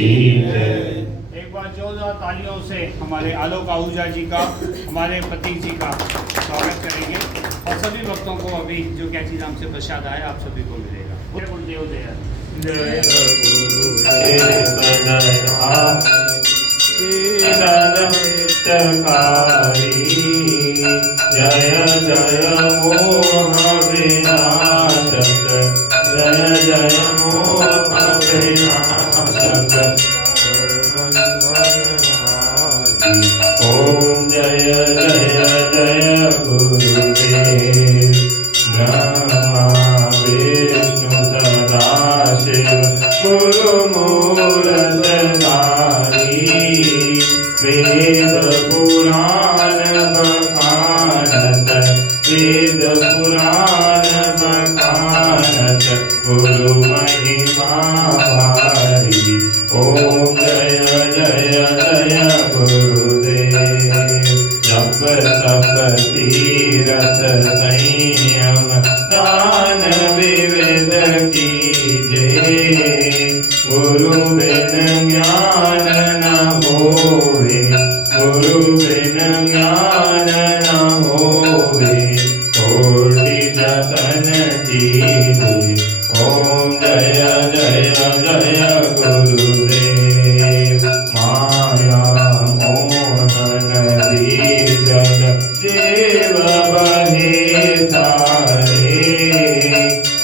की जय। एक बार जोरदार तालियों से हमारे आलोक आहूजा जी का, हमारे प्रतीक जी का स्वागत करेंगे और सभी भक्तों को अभी जो कैची नाम से प्रसाद आया आप सभी को मिलेगा। गुरुदेव जय। जय गुरुदेव जय जय मोह विनाशक, जय जय मोह विनाशक। ओम जय जय जय गुरुदेव। ब्रह्मा विष्णु सदाशिव गुरु मूलधारी, वेद पुराण बखानत, वेद पुराण बखानत, गुरु महिमा भारी। ओम जय जय जय गुरुदेव। जप तप तीरथ संयम दान विविध कीजे, गुरु बिन ज्ञान न होवे, गुरु बिन ज्ञान न होवे, कोटि जतन कीजे। ओम जय जय जय गुरुदेव। माया मोहन दीजन जीव बहे तारे,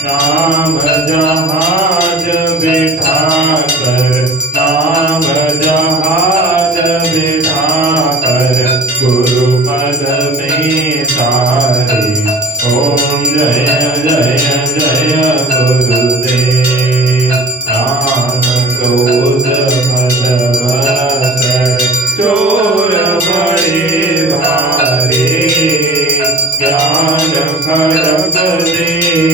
नाम जहाज बिठा कर, नाम जहाज बिठा कर, गुरु पद में तारे। ओम जय जय जय गुरुदेव। राम क्रोध मद बसर चोर बड़े भारे, ज्ञान खड़ग दे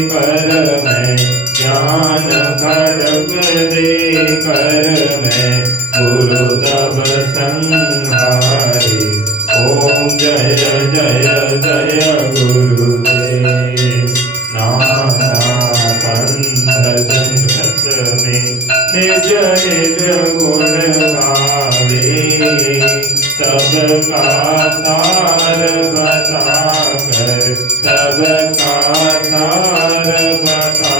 कर मैं, ज्ञान खड़ग दे कर मैं, गुरु तब संहारे। ओम जय जय जय गुरुदेव। नाना पंथ जगत में निज निज गुण गावे, सबका सार बता कर, सबका सार बता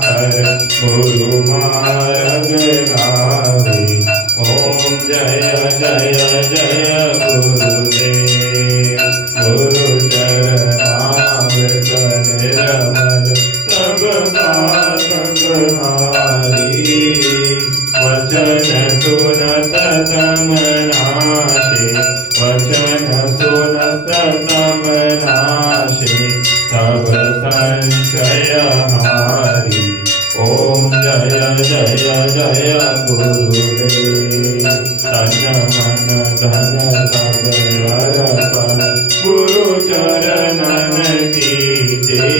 कर, गुरु मार्ग लावे। ओम जय जय जय गुरुदेव। गुरु चरणामृत निर्मल सबका संहारी, वचन सुनत तम नाशे, वचन सुनत तम नाशे, सब संशय हारी। ओम जय जय जय गुरुदेव। तन मन धन सब अर्पण गुरु चरणन कीजे,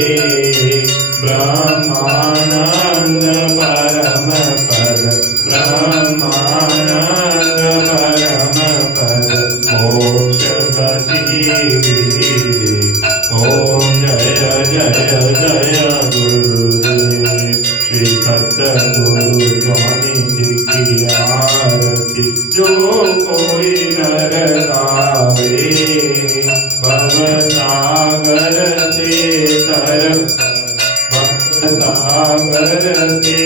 ब्रह्मानंद परम पद, ब्रह्मानंद परम पद, मोक्ष गति दीजे। ओम जय जय जय गुरुदेव। श्री सतगुरु स्वामी जी की आरती जो कोई नर गावे, भव सागर से तर, भव सागर से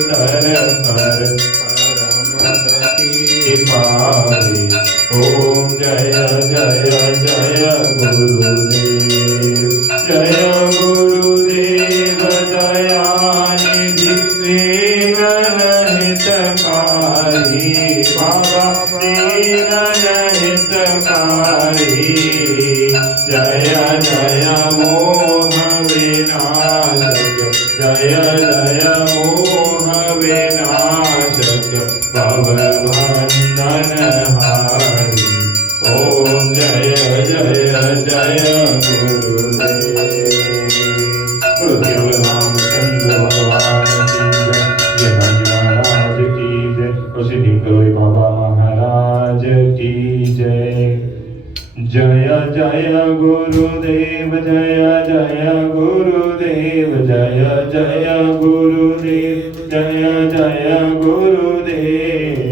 तर पर परम गति पावे। ओम जय जय जय गुरुदेव। जय गुरुदेव दयानिधि प्रेम हितकारी, बाबा प्रेम हितकारी। जय जय मोह विनाशक, जय जय मोह विनाशक, भवबंधन हारी। ओम जय जय जय गुरुदेव। गुरुदेव रामचंद्र भगवान की जय, महाराज की जय, सिद्धि करोई बाबा महाराज की जय। जय जय गुरुदेव, जय जय गुरुदेव, जय जय गुरुदेव, जय जय गुरुदेव।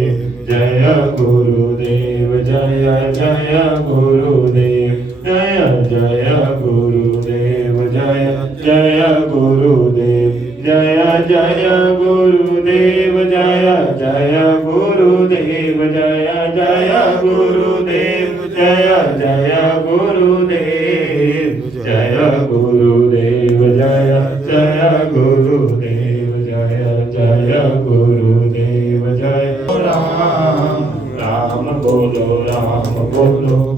जय गुरुदेव जय जय गुरुदेव जय जय गुरुदेव जय जय गुरुदेव जय जय गुरुदेव जय जय गुरुदेव जय गुरुदेव जय जय गुरुदेव जय जय गुरुदेव जय राम राम बोलो